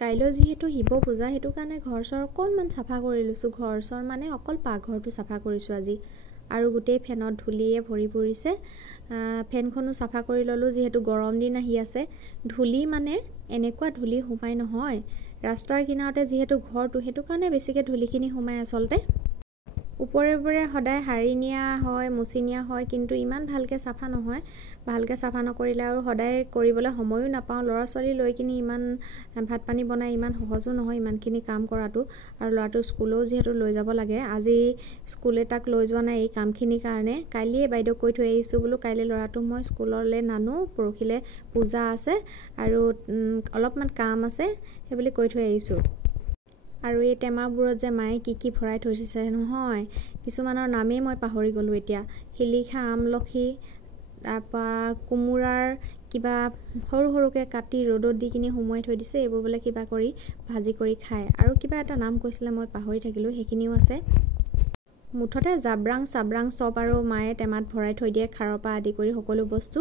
কাইলৈ যিহেতু শিৱ পূজা সেইটো কাৰণে ঘৰ চৰ অকণমান চাফা কৰি লৈছোঁ। ঘৰ চৰ মানে অকল পাকঘৰটো চাফা কৰিছোঁ আজি। আৰু গোটেই ফেনত ধূলিয়ে ভৰি পৰিছে। ফেনখনো চাফা কৰি ল'লোঁ যিহেতু গৰম দিন আহি আছে। ধূলি মানে এনেকুৱা ধূলি সোমাই নহয়, ৰাস্তাৰ কিনাৰতে যিহেতু ঘৰটো সেইটো কাৰণে বেছিকৈ ধূলিখিনি সোমাই আচলতে। ওপৰে ওপৰে সদায় সাৰি নিয়া হয়, মুচি নিয়া হয়, কিন্তু ইমান ভালকৈ চাফা নহয়। ভালকৈ চাফা নকৰিলে আৰু সদায় কৰিবলৈ সময়ো নাপাওঁ। ল'ৰা ছোৱালী লৈ কিনি ইমান ভাত পানী বনাই ইমান সহজো নহয় ইমানখিনি কাম কৰাটো। আৰু ল'ৰাটো স্কুলেও যিহেতু লৈ যাব লাগে, আজি স্কুলে তাক লৈ যোৱা নাই এই কামখিনিৰ কাৰণে। কাইলৈয়ে বাইদেউক কৈ থৈ আহিছোঁ বোলো কাইলৈ ল'ৰাটোক মই স্কুললৈ নানো, পৰহিলৈ পূজা আছে আৰু অলপমান কাম আছে সেইবুলি কৈ থৈ আহিছোঁ। আৰু এই টেমাবোৰত যে মায়ে কি ভৰাই থৈছে নহয়, কিছুমানৰ নামেই মই পাহৰি গ'লোঁ এতিয়া। শিলিখা, আমলখি, তাৰপৰা কোমোৰাৰ কিবা সৰু সৰুকৈ কাটি ৰ'দত দি কিনি সুমুৱাই থৈ দিছে। এইবোৰ বোলে কিবা কৰি ভাজি কৰি খায়। আৰু কিবা এটা নাম কৈছিলে মই পাহৰি থাকিলোঁ, সেইখিনিও আছে। মুঠতে জাব্ৰাং চাব্ৰাং চব আৰু মায়ে টেমাত ভৰাই থৈ দিয়ে, খাৰৰ পৰা আদি কৰি সকলো বস্তু।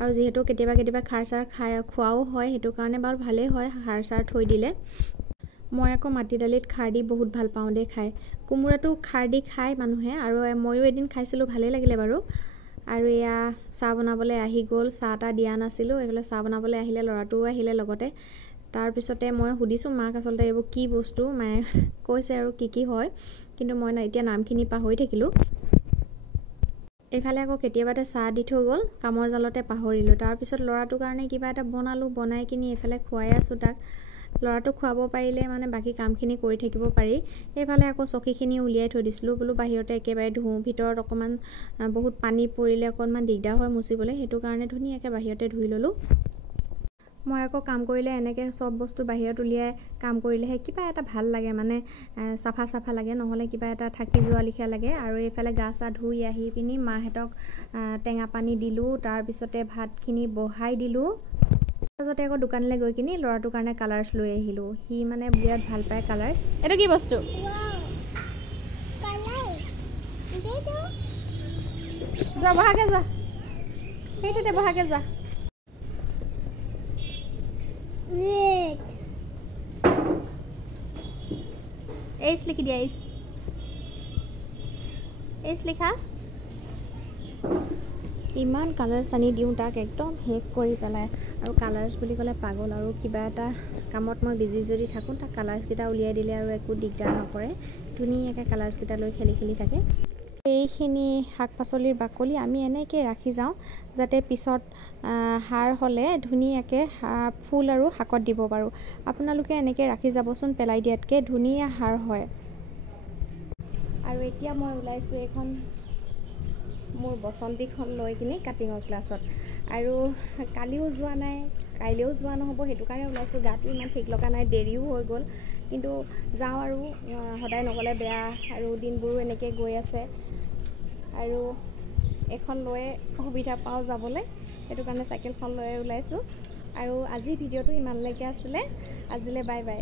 আৰু যিহেতু কেতিয়াবা খাৰ চাৰ খোৱাও হয়, সেইটো কাৰণে বাৰু ভালেই হয় খাৰ চাৰ থৈ দিলে। মই আকৌ মাটি দালিত খাৰ দি বহুত ভাল পাওঁ দেই খাই। কোমোৰাটো খাৰ দি খায় মানুহে, আৰু ময়ো এদিন খাইছিলোঁ, ভালেই লাগিলে বাৰু। আৰু এয়া চাহ বনাবলৈ আহি গ'ল, চাহ তাহ দিয়া নাছিলোঁ। এইফালে চাহ বনাবলৈ আহিলে, ল'ৰাটোও আহিলে লগতে। তাৰপিছতে মই সুধিছোঁ মাক আচলতে এইবোৰ কি বস্তু, মায়ে কৈছে আৰু কি হয়, কিন্তু মই এতিয়া নামখিনি পাহৰি থাকিলোঁ। এইফালে আকৌ কেতিয়াবাতে চাহ দি থৈ গ'ল, কামৰ জালতে পাহৰিলোঁ। তাৰপিছত ল'ৰাটোৰ কাৰণে কিবা এটা বনালোঁ, বনাই কিনি এইফালে খুৱাই আছোঁ তাক। ল'ৰাটোক খুৱাব পাৰিলে মানে বাকী কামখিনি কৰি থাকিব পাৰি। সেইফালে আকৌ চকীখিনি উলিয়াই থৈ দিছিলোঁ, বোলো বাহিৰতে একেবাৰে ধুওঁ। ভিতৰত অকণমান বহুত পানী পৰিলে অকণমান দিগদাৰ হয় মুচিবলৈ, সেইটো কাৰণে ধুনীয়াকৈ বাহিৰতে ধুই ল'লোঁ। মই আকৌ কাম কৰিলে এনেকৈ চব বস্তু বাহিৰত উলিয়াই কাম কৰিলেহে কিবা এটা ভাল লাগে, মানে চাফা লাগে, নহ'লে কিবা এটা থাকি যোৱা লিখীয়া লাগে। আৰু এইফালে গা চা ধুই আহি পিনি মাহঁতক টেঙা পানী দিলোঁ, তাৰপিছতে ভাতখিনি বহাই দিলোঁ। তাৰপিছতে আকৌ দোকানলৈ গৈ কিনি ল'ৰাটোৰ কাৰণে কালাৰ্ছ লৈ আহিলোঁ। সি মানে বিৰাট ভাল পায় কালাৰ্ছ। এইটো কি বস্তু? যোৱা বহাগে যোৱা, সেইটোতে বহাগে যোৱা। এইচ লিখি দিয়া, এইচ লিখা। ইমান কালাৰ্ছ আনি দিওঁ তাক, একদম শেষ কৰি পেলায়। আৰু কালাৰ্ছ বুলি ক'লে পাগল। আৰু কিবা এটা কামত মই বিজি যদি থাকোঁ, তাক কালাৰ্ছকেইটা উলিয়াই দিলে আৰু একো দিগদাৰ নকৰে, ধুনীয়াকৈ কালাৰ্ছকেইটা লৈ খেলি থাকে। এইখিনি শাক পাচলিৰ বাকলি আমি এনেকৈ ৰাখি যাওঁ, যাতে পিছত সাৰ হ'লে ধুনীয়াকৈ ফুল আৰু শাকত দিব পাৰোঁ। আপোনালোকে এনেকৈ ৰাখি যাবচোন, পেলাই দিয়াতকৈ ধুনীয়া সাৰ হয়। আৰু এতিয়া মই ওলাইছোঁ এইখন মোৰ বসন্তীখন লৈ কিনি কাটিঙৰ ক্লাছত। আৰু কালিও যোৱা নাই, কাইলৈও যোৱা নহ'ব, সেইটো কাৰণে ওলাইছোঁ। গাটো ইমান ঠিক লগা নাই, দেৰিও হৈ গ'ল, কিন্তু যাওঁ আৰু সদায় নগ'লে বেয়া। আৰু দিনবোৰো এনেকৈ গৈ আছে, আৰু এখন লৈয়ে সুবিধা পাওঁ যাবলৈ, সেইটো কাৰণে চাইকেলখন লৈ ওলাইছোঁ। আৰু আজি ভিডিঅ'টো ইমানলৈকে আছিলে, আজিলৈ বাই বাই।